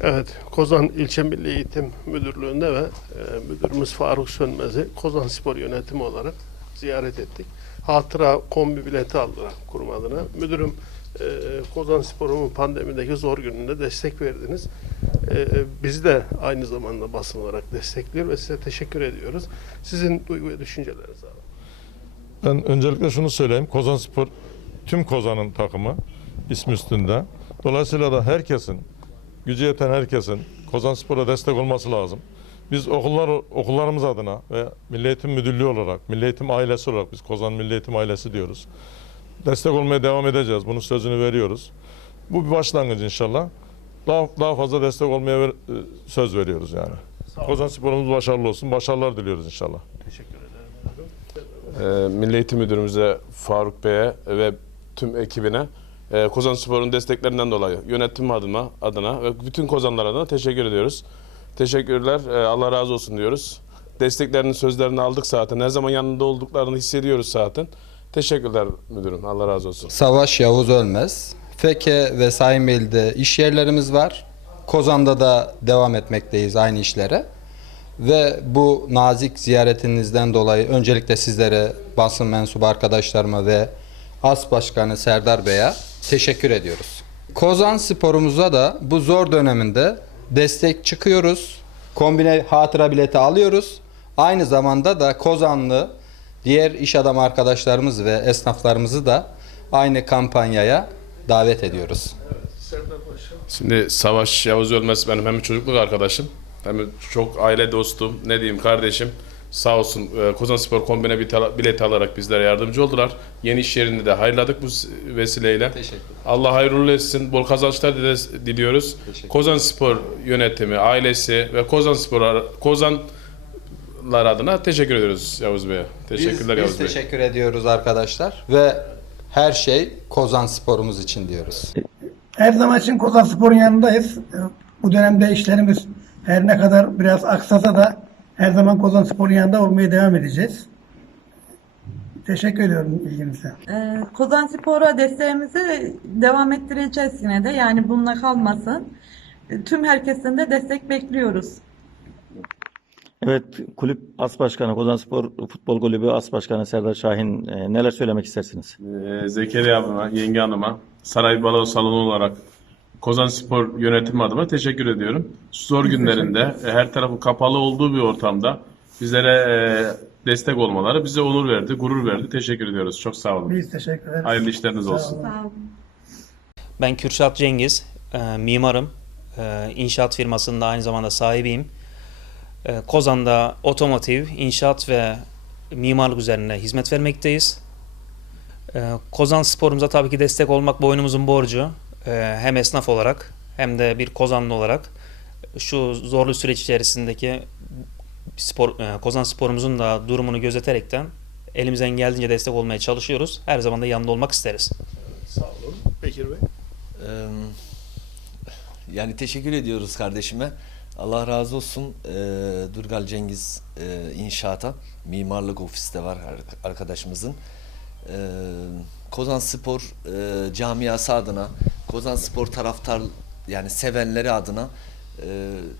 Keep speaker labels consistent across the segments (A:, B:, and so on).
A: Evet, Kozan İlçe Milli Eğitim Müdürlüğü'nde ve e, müdürümüz Faruk Sönmez'i Kozan Spor Yönetimi olarak ziyaret ettik. Hatıra kombi bileti aldılar kurum adına. Müdürüm, e, Kozan Spor'un pandemideki zor gününde destek verdiniz. E, bizi de aynı zamanda basın olarak destekliyor ve size teşekkür ediyoruz. Sizin duygu ve düşüncelerinizi alalım.
B: Ben öncelikle şunu söyleyeyim. Kozan Spor tüm Kozan'ın takımı ismi üstünde. Dolayısıyla da herkesin, gücü yeten herkesin Kozan Spor'a destek olması lazım. Biz okullar okullarımız adına ve Milli Eğitim Müdürlüğü olarak, Milli Eğitim ailesi olarak biz Kozan Milli Eğitim ailesi diyoruz. Destek olmaya devam edeceğiz. Bunun sözünü veriyoruz. Bu bir başlangıç inşallah. Daha, daha fazla destek olmaya ver- e, söz veriyoruz yani. Kozan Spor'umuz başarılı olsun. Başarılar diliyoruz inşallah.
A: Teşekkür ederim.
C: Ee, Milli Eğitim Müdürümüze Faruk Bey'e ve tüm ekibine e, Kozan Spor'un desteklerinden dolayı yönetim adına, adına ve bütün Kozanlar adına teşekkür ediyoruz. Teşekkürler. e, Allah razı olsun diyoruz. Desteklerinin sözlerini aldık zaten. Her zaman yanında olduklarını hissediyoruz zaten. Teşekkürler müdürüm. Allah razı olsun.
D: Savaş Yavuz Ölmez. Feke ve Sayınbeyli'de iş yerlerimiz var. Kozan'da da devam etmekteyiz aynı işlere. Ve bu nazik ziyaretinizden dolayı öncelikle sizlere, basın mensubu arkadaşlarıma ve AS Başkanı Serdar Bey'e teşekkür ediyoruz. Kozan sporumuza da bu zor döneminde destek çıkıyoruz. Kombine hatıra bileti alıyoruz. Aynı zamanda da Kozanlı diğer iş adamı arkadaşlarımız ve esnaflarımızı da aynı kampanyaya davet ediyoruz.
C: Şimdi Savaş Yavuz Ölmez benim hem çocukluk arkadaşım hem çok aile dostum ne diyeyim kardeşim. Sağ olsun e, Kozan Spor kombine bir bilet alarak bizlere yardımcı oldular. Yeni iş yerinde de hayırladık bu vesileyle.
D: Teşekkür
C: Allah hayırlı etsin. Bol kazançlar dile- diliyoruz.
D: Teşekkür
C: Kozan Spor yönetimi, ailesi ve Kozan Spor ar- Kozanlar adına teşekkür ediyoruz Yavuz Bey'e. Teşekkürler
D: biz,
C: Yavuz
D: biz
C: Bey.
D: teşekkür ediyoruz arkadaşlar ve her şey Kozan sporumuz için diyoruz.
E: Her zaman için Kozan Spor'un yanındayız. Ee, Bu dönemde işlerimiz her ne kadar biraz aksasa da her zaman Kozan Spor'un yanında olmaya devam edeceğiz. Teşekkür ediyorum ilginize.
F: Ee, Kozan Spor'a desteğimizi devam ettireceğiz yine de. Yani bununla kalmasın. Ee, Tüm herkesin de destek bekliyoruz.
G: Evet, kulüp as başkanı, Kozan Spor Futbol Kulübü as başkanı Serdar Şahin e, neler söylemek istersiniz?
C: Ee, Zekeriya abime, yenge hanıma, Saray Balo Salonu olarak Kozan Spor yönetim adıma teşekkür ediyorum. Zor günlerinde e, her tarafı kapalı olduğu bir ortamda bizlere e, destek olmaları bize onur verdi, gurur verdi. Teşekkür ediyoruz. Çok sağ olun.
E: Biz teşekkür ederiz.
C: Hayırlı işleriniz
E: Sağ
C: olsun.
F: Sağ olun.
H: Ben Kürşat Cengiz, e, mimarım. E, inşaat firmasında aynı zamanda sahibiyim. E, Kozan'da otomotiv, inşaat ve mimarlık üzerine hizmet vermekteyiz. E, Kozan sporumuza tabii ki destek olmak boynumuzun borcu. E, hem esnaf olarak hem de bir Kozanlı olarak şu zorlu süreç içerisindeki spor, e, Kozan sporumuzun da durumunu gözeterekten elimizden geldiğince destek olmaya çalışıyoruz. Her zaman da yanında olmak isteriz.
A: Sağ olun. Bekir Bey.
I: Eee, Yani teşekkür ediyoruz kardeşime. Allah razı olsun. Eee, Durgal Cengiz eee, inşaata mimarlık ofisi de var ar- arkadaşımızın. Eee, Kozan Spor eee, camiası adına, Kozan Spor taraftar yani sevenleri adına eee,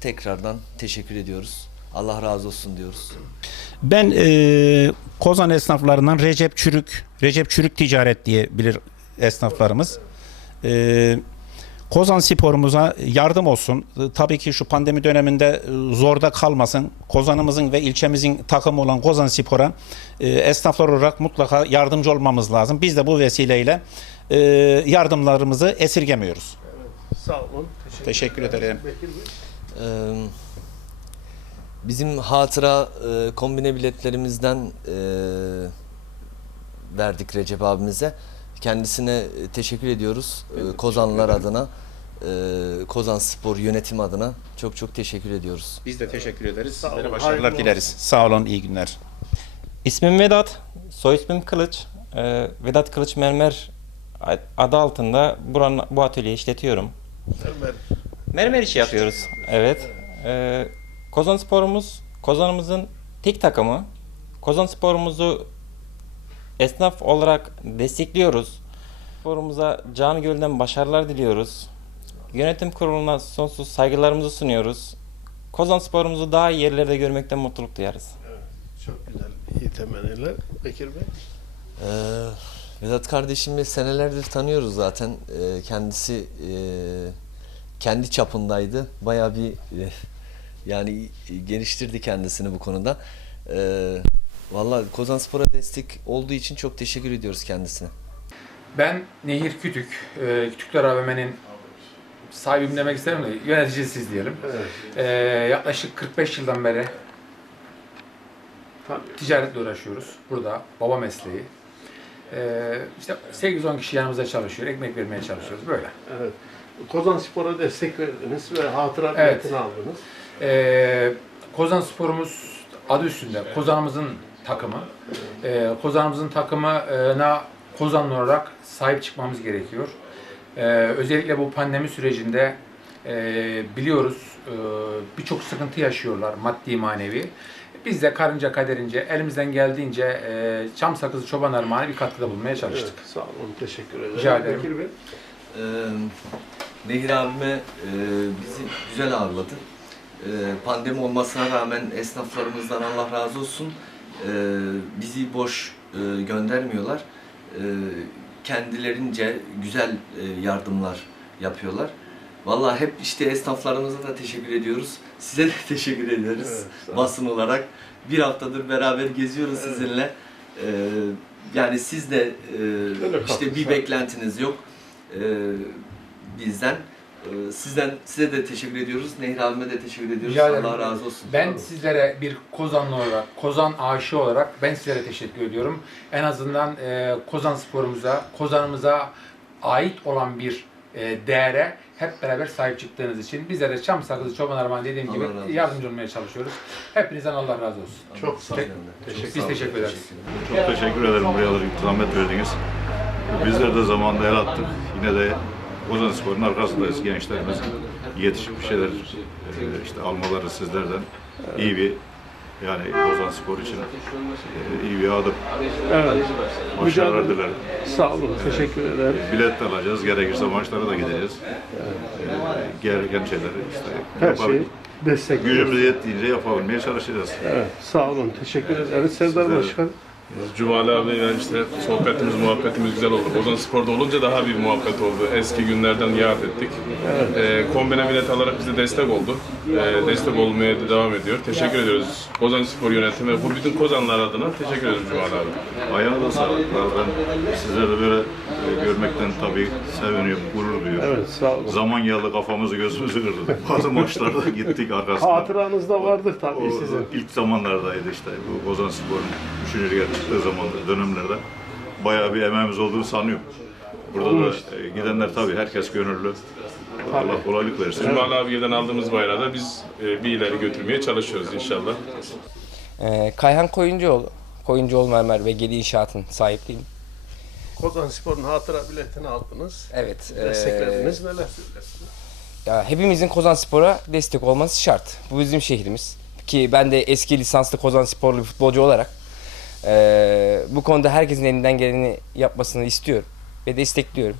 I: tekrardan teşekkür ediyoruz. Allah razı olsun diyoruz.
J: Ben e, Kozan esnaflarından Recep Çürük, Recep Çürük Ticaret diye bilir esnaflarımız. E, Kozan sporumuza yardım olsun. E, Tabii ki şu pandemi döneminde e, zorda kalmasın. Kozanımızın ve ilçemizin takımı olan Kozan Spor'a e, esnaflar olarak mutlaka yardımcı olmamız lazım. Biz de bu vesileyle yardımlarımızı esirgemiyoruz.
A: Sağ olun. Teşekkür,
J: Teşekkür ederim.
I: Eee, Bizim hatıra kombine biletlerimizden eee, verdik Recep abimize. Kendisine teşekkür ediyoruz. Kozanlılar adına, eee, Kozan Spor yönetim adına çok çok teşekkür ediyoruz.
J: Biz de teşekkür ederiz.
A: Sağ olun.
J: Sizlere
A: Hayırlı
J: başarılar dileriz. Sağ olun, iyi günler.
K: İsmim Vedat, soy ismim Kılıç. Ee, Vedat Kılıç Mermer adı altında buranın, bu atölyeyi işletiyorum.
A: Mermer.
K: Mermer işi yapıyoruz. Evet. Ee, Kozan Sporumuz, Kozan'ımızın tek takımı. Kozan Sporumuzu esnaf olarak destekliyoruz. Sporumuza canı gölden başarılar diliyoruz. Yönetim kuruluna sonsuz saygılarımızı sunuyoruz. Kozan sporumuzu daha iyi yerlerde görmekten mutluluk duyarız.
A: Çok güzel, iyi temenniler. Bekir Bey.
I: Ee, Vedat kardeşimi senelerdir tanıyoruz zaten. Ee, kendisi e, kendi çapındaydı. Bayağı bir e, yani geliştirdi kendisini bu konuda. Ee, Valla Kozanspor'a destek olduğu için çok teşekkür ediyoruz kendisine.
L: Ben Nehir Kütük, e, Kütükler AVM'nin sahibim demek isterim de yöneticisiz diyelim.
A: Evet.
L: E, yaklaşık 45 yıldan beri ticaretle uğraşıyoruz. Burada baba mesleği. E, işte 8-10 kişi yanımızda çalışıyor, ekmek vermeye çalışıyoruz böyle.
A: Evet. Kozan Spor'a destek verdiniz ve hatıra
L: Evet.
A: biletini aldınız.
L: E, Kozan sporumuz adı üstünde. Kozanımızın takımı. E, Kozanımızın takımına Kozanlı olarak sahip çıkmamız gerekiyor. E, özellikle bu pandemi sürecinde e, biliyoruz e, birçok sıkıntı yaşıyorlar maddi manevi. Biz de karınca kaderince elimizden geldiğince e, çam sakızı çoban armağanı bir katkıda bulunmaya çalıştık.
A: Evet, sağ olun, teşekkür ederim.
L: Rica ederim.
A: Bekir Bey.
I: Ee, Nehir abime e, bizi güzel ağırladı. Ee, pandemi olmasına rağmen esnaflarımızdan Allah razı olsun. Ee, bizi boş e, göndermiyorlar. Ee, kendilerince güzel e, yardımlar yapıyorlar. Vallahi hep işte esnaflarımıza da teşekkür ediyoruz. Size de teşekkür ederiz
A: Evet,
I: basın olarak. Bir haftadır beraber geziyoruz sizinle. Ee, yani siz de e, işte bir beklentiniz yok e, bizden. E, sizden size de teşekkür ediyoruz. Nehir abime de teşekkür ediyoruz.
L: Rica ederim.
I: Allah razı olsun.
L: Ben sizlere bir Kozanlı olarak, Kozan aşığı olarak ben sizlere teşekkür ediyorum. En azından e, Kozan sporumuza, Kozanımıza ait olan bir e, değere hep beraber sahip çıktığınız için bizlere çam sakızı çoban armağan dediğim gibi
I: Allah razı olsun.
L: yardımcı olmaya çalışıyoruz. Hepinizden Allah razı olsun.
A: Çok sağ olun.
L: Teşekkür, biz teşekkür ederiz.
M: Çok teşekkür ederim buraya da zahmet verdiniz. Bizler de zamanında el attık. Yine de Ozan Spor'un arkasındayız gençlerimiz. Yetişip bir şeyler e, işte almaları sizlerden iyi bir yani Ozan Spor için e, iyi bir adım.
A: Evet.
M: Başarılar dilerim.
A: Sağ olun, teşekkür ederim.
M: Bilet de alacağız. Gerekirse maçlara da gideceğiz. E, gereken şeyleri işte
A: Her
M: yapalım.
A: şeyi destekliyoruz.
M: Gücümüz yettiğince yapabilmeye çalışacağız.
A: Evet, sağ olun, teşekkür ederiz. Serdar Başkan.
C: Cumali abiyle işte sohbetimiz, muhabbetimiz güzel oldu. Ozan Spor'da olunca daha bir muhabbet oldu. Eski günlerden yad ettik. Ee, kombine bilet alarak bize destek oldu. Ee, destek olmaya da devam ediyor. Teşekkür ediyoruz Ozan Spor yönetimi ve bu bütün Kozanlar adına teşekkür ediyoruz Cumali abi.
M: Ayağına sağlık. Ben sizleri böyle e, görmekten tabii seviniyorum, gurur duyuyorum.
A: Evet, sağ olun.
M: Zaman geldi kafamızı gözümüzü kırdı. Bazı maçlarda gittik arkasından.
A: Hatıranızda vardır tabii
M: O
A: sizin.
M: ilk zamanlardaydı işte bu Ozan Spor'un 3. lige çıktığı zamanda, dönemlerde bayağı bir emeğimiz olduğunu sanıyorum. Burada da e, gidenler tabii herkes gönüllü. Allah kolaylık versin.
C: Cumali abiden aldığımız bayrağı da biz e, bir ileri götürmeye çalışıyoruz inşallah.
N: Ee, Kayhan Koyuncuoğlu, Koyuncuoğlu Mermer ve Gedi İnşaat'ın sahipliyim.
A: Kozan Spor'un hatıra biletini aldınız.
N: Evet. ee,
A: Desteklediniz. Neler söylersiniz?
N: ya hepimizin Kozan Spor'a destek olması şart. Bu bizim şehrimiz. Ki ben de eski lisanslı Kozan Sporlu bir futbolcu olarak ee, bu konuda herkesin elinden geleni yapmasını istiyorum ve destekliyorum.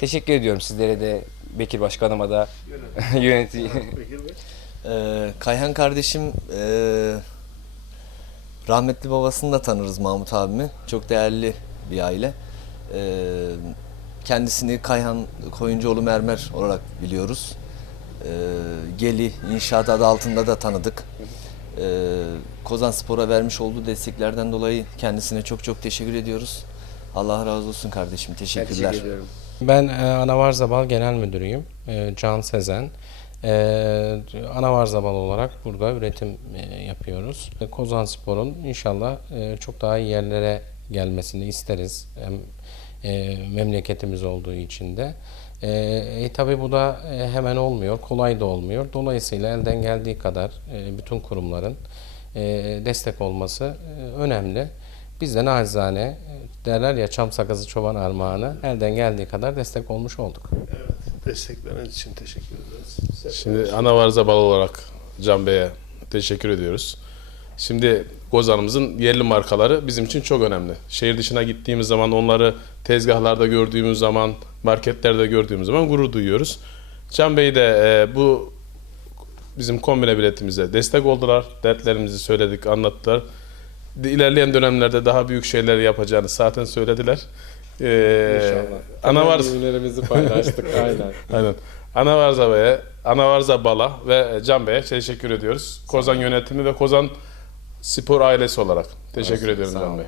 N: Teşekkür ediyorum sizlere de Bekir Başkanıma da yönetici.
I: Ee, Kayhan kardeşim e, rahmetli babasını da tanırız Mahmut abimi. Çok değerli bir aile. Ee, kendisini Kayhan Koyuncuoğlu Mermer olarak biliyoruz. Ee, Geli İnşaat adı altında da tanıdık. Ee, Kozan Spor'a vermiş olduğu desteklerden dolayı kendisine çok çok teşekkür ediyoruz. Allah razı olsun kardeşim. Teşekkürler.
N: Teşekkür ediyorum.
O: Ben e, Anavar Zabal Genel Müdürüyüm. E, Can Sezen. E, Anavar Zabal olarak burada üretim yapıyoruz. Kozan Spor'un inşallah çok daha iyi yerlere gelmesini isteriz. Hem memleketimiz olduğu için de. E, e, bu da hemen olmuyor, kolay da olmuyor. Dolayısıyla elden geldiği kadar bütün kurumların destek olması önemli. Biz de nacizane e, derler ya çam sakızı çoban armağanı elden geldiği kadar destek olmuş olduk.
A: Evet, destekleriniz için teşekkür ederiz.
C: Şimdi ana varza bal olarak Can Bey'e teşekkür ediyoruz. Şimdi Gozan'ımızın yerli markaları bizim için çok önemli. Şehir dışına gittiğimiz zaman onları tezgahlarda gördüğümüz zaman, marketlerde gördüğümüz zaman gurur duyuyoruz. Can Bey de e, bu bizim kombine biletimize destek oldular. Dertlerimizi söyledik, anlattılar. İlerleyen dönemlerde daha büyük şeyler yapacağını zaten söylediler. Ee,
O: İnşallah.
C: Anavarz
O: Temennilerimizi paylaştık, aynen.
C: Aynen. Anavarza Bey'e, Anavarza Bala ve Can Bey'e teşekkür ediyoruz. Kozan yönetimi ve Kozan spor ailesi olarak. Teşekkür ediyorum
O: Sağ
C: Can. Bey.